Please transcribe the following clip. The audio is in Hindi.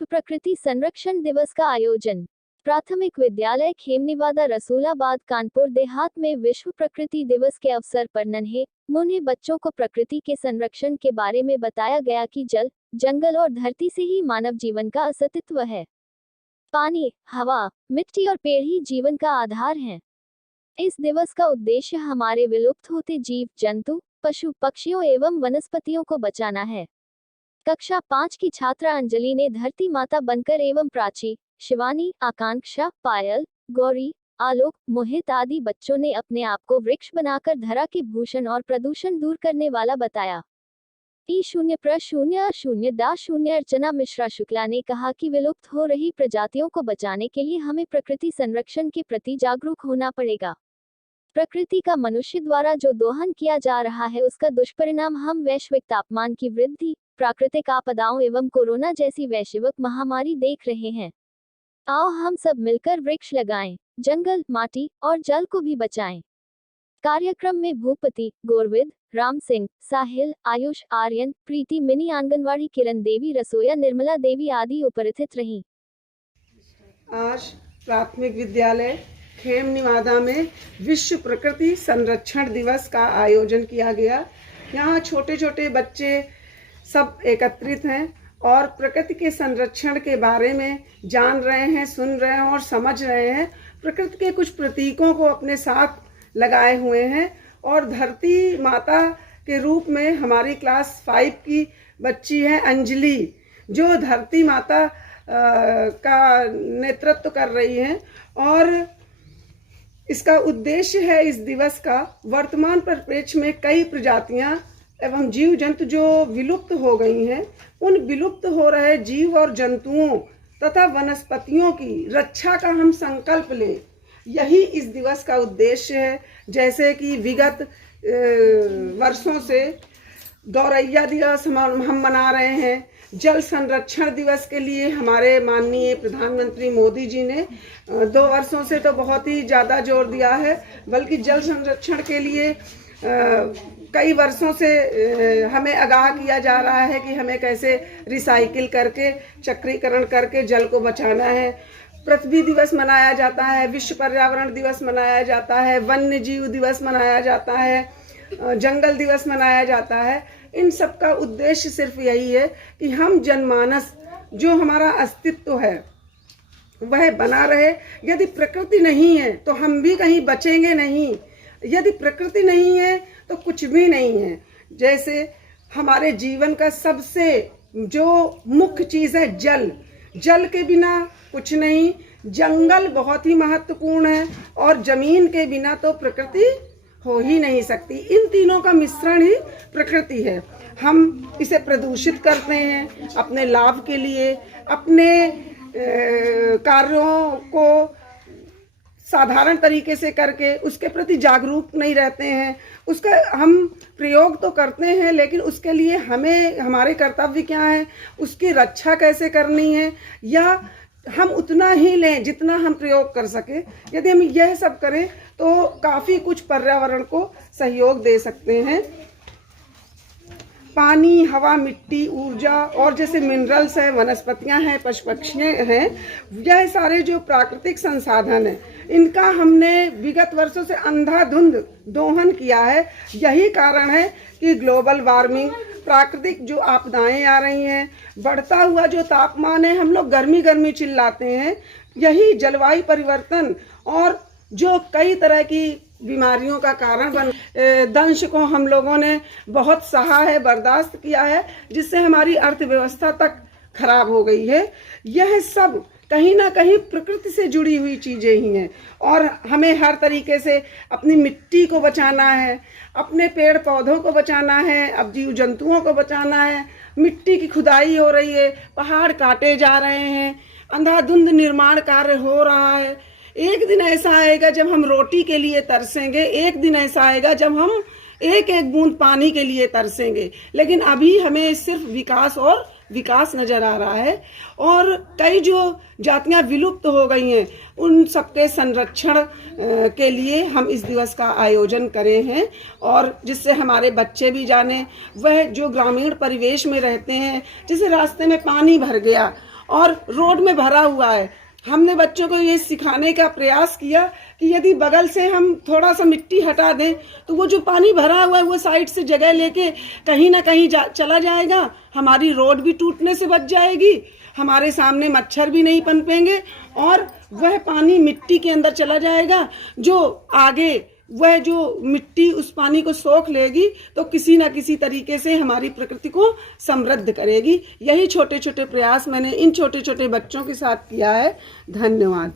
विश्व प्रकृति संरक्षण दिवस का आयोजन। प्राथमिक विद्यालय खेमनीवादा रसूलाबाद कानपुर देहात में विश्व प्रकृति दिवस के अवसर पर नन्हे मुन्ने बच्चों को प्रकृति के संरक्षण के बारे में बताया गया कि जल, जंगल और धरती से ही मानव जीवन का अस्तित्व है। पानी, हवा, मिट्टी और पेड़ ही जीवन का आधार हैं। इस दिवस का उद्देश्य हमारे विलुप्त होते जीव जंतु, पशु पक्षियों एवं वनस्पतियों को बचाना है। कक्षा 5 की छात्रा अंजलि ने धरती माता बनकर एवं प्राची, शिवानी, आकांक्षा, पायल, गौरी, आलोक, मोहित आदि बच्चों ने अपने आप को वृक्ष बनाकर धरा के भूषण और प्रदूषण दूर करने वाला बताया। E0 अर्चना मिश्रा शुक्ला ने कहा कि विलुप्त हो रही प्रजातियों को बचाने के लिए हमें प्रकृति संरक्षण के प्रति जागरूक होना पड़ेगा। प्रकृति का मनुष्य द्वारा जो दोहन किया जा रहा है उसका दुष्परिणाम हम वैश्विक तापमान की वृद्धि, प्राकृतिक आपदाओं एवं कोरोना जैसी वैश्विक महामारी देख रहे हैं। आओ हम सब मिलकर वृक्ष लगाएं, जंगल, माटी और जल को भी बचाएं। कार्यक्रम में भूपति, गौरविद, राम सिंह, साहिल, आयुष, आर्यन, प्रीति, मिनी आंगनवाड़ी, किरण देवी, रसोया, निर्मला देवी आदि उपस्थित रहीं। आज प्राथमिक विद्यालय खेमनीवादा में विश्व प्रकृति संरक्षण दिवस का आयोजन किया गया। यहाँ छोटे छोटे बच्चे सब एकत्रित हैं और प्रकृति के संरक्षण के बारे में जान रहे हैं, सुन रहे हैं और समझ रहे हैं। प्रकृति के कुछ प्रतीकों को अपने साथ लगाए हुए हैं और धरती माता के रूप में हमारी क्लास 5 की बच्ची है अंजलि, जो धरती माता का नेतृत्व कर रही हैं। और इसका उद्देश्य है इस दिवस का वर्तमान परिप्रेक्ष्य में कई प्रजातियां एवं जीव जंतु जो विलुप्त हो गई हैं, उन विलुप्त हो रहे जीव और जंतुओं तथा वनस्पतियों की रक्षा का हम संकल्प लें। यही इस दिवस का उद्देश्य है। जैसे कि विगत वर्षों से गौरैया दिवस हम मना रहे हैं। जल संरक्षण दिवस के लिए हमारे माननीय प्रधानमंत्री मोदी जी ने 2 वर्षों से तो बहुत ही ज़्यादा जोर दिया है, बल्कि जल संरक्षण के लिए कई वर्षों से हमें आगाह किया जा रहा है कि हमें कैसे रिसाइकिल करके, चक्रीकरण करके जल को बचाना है। पृथ्वी दिवस मनाया जाता है, विश्व पर्यावरण दिवस मनाया जाता है, वन्य जीव दिवस मनाया जाता है, जंगल दिवस मनाया जाता है। इन सब का उद्देश्य सिर्फ यही है कि हम जनमानस जो हमारा अस्तित्व है वह बना रहे। यदि प्रकृति नहीं है तो हम भी कहीं बचेंगे नहीं। यदि प्रकृति नहीं है तो कुछ भी नहीं है। जैसे हमारे जीवन का सबसे जो मुख्य चीज़ है जल, जल के बिना कुछ नहीं। जंगल बहुत ही महत्वपूर्ण है और जमीन के बिना तो प्रकृति हो ही नहीं सकती। इन तीनों का मिश्रण ही प्रकृति है। हम इसे प्रदूषित करते हैं अपने लाभ के लिए, अपने कार्यों को साधारण तरीके से करके उसके प्रति जागरूक नहीं रहते हैं। उसका हम प्रयोग तो करते हैं, लेकिन उसके लिए हमें हमारे कर्तव्य क्या है, उसकी रक्षा कैसे करनी है, या हम उतना ही लें जितना हम प्रयोग कर सके। यदि हम यह सब करें तो काफ़ी कुछ पर्यावरण को सहयोग दे सकते हैं। पानी, हवा, मिट्टी, ऊर्जा और जैसे मिनरल्स हैं, वनस्पतियां हैं, पशु पक्षियाँ हैं, यह सारे जो प्राकृतिक संसाधन हैं, इनका हमने विगत वर्षों से अंधाधुंध दोहन किया है। यही कारण है कि ग्लोबल वार्मिंग, प्राकृतिक जो आपदाएं आ रही हैं, बढ़ता हुआ जो तापमान है, हम लोग गर्मी गर्मी चिल्लाते हैं। यही जलवायु परिवर्तन और जो कई तरह की बीमारियों का कारण बन दंश को हम लोगों ने बहुत सहा है, बर्दाश्त किया है, जिससे हमारी अर्थव्यवस्था तक खराब हो गई है। यह सब कहीं ना कहीं प्रकृति से जुड़ी हुई चीज़ें ही हैं और हमें हर तरीके से अपनी मिट्टी को बचाना है, अपने पेड़ पौधों को बचाना है, अब जीव जंतुओं को बचाना है। मिट्टी की खुदाई हो रही है, पहाड़ काटे जा रहे हैं, अंधाधुंध निर्माण कार्य हो रहा है। एक दिन ऐसा आएगा जब हम रोटी के लिए तरसेंगे, एक दिन ऐसा आएगा जब हम एक एक बूंद पानी के लिए तरसेंगे। लेकिन अभी हमें सिर्फ विकास और विकास नजर आ रहा है और कई जो जातियां विलुप्त हो गई हैं उन सबके संरक्षण के लिए हम इस दिवस का आयोजन करे हैं। और जिससे हमारे बच्चे भी जाने, वह जो ग्रामीण परिवेश में रहते हैं, जैसे रास्ते में पानी भर गया और रोड में भरा हुआ है। हमने बच्चों को ये सिखाने का प्रयास किया कि यदि बगल से हम थोड़ा सा मिट्टी हटा दें तो वो जो पानी भरा हुआ है वो साइड से जगह लेके कहीं ना कहीं चला जाएगा, हमारी रोड भी टूटने से बच जाएगी, हमारे सामने मच्छर भी नहीं पनपेंगे और वह पानी मिट्टी के अंदर चला जाएगा, जो आगे वह जो मिट्टी उस पानी को सोख लेगी तो किसी न किसी तरीके से हमारी प्रकृति को समृद्ध करेगी। यही छोटे छोटे प्रयास मैंने इन छोटे छोटे बच्चों के साथ किया है। धन्यवाद।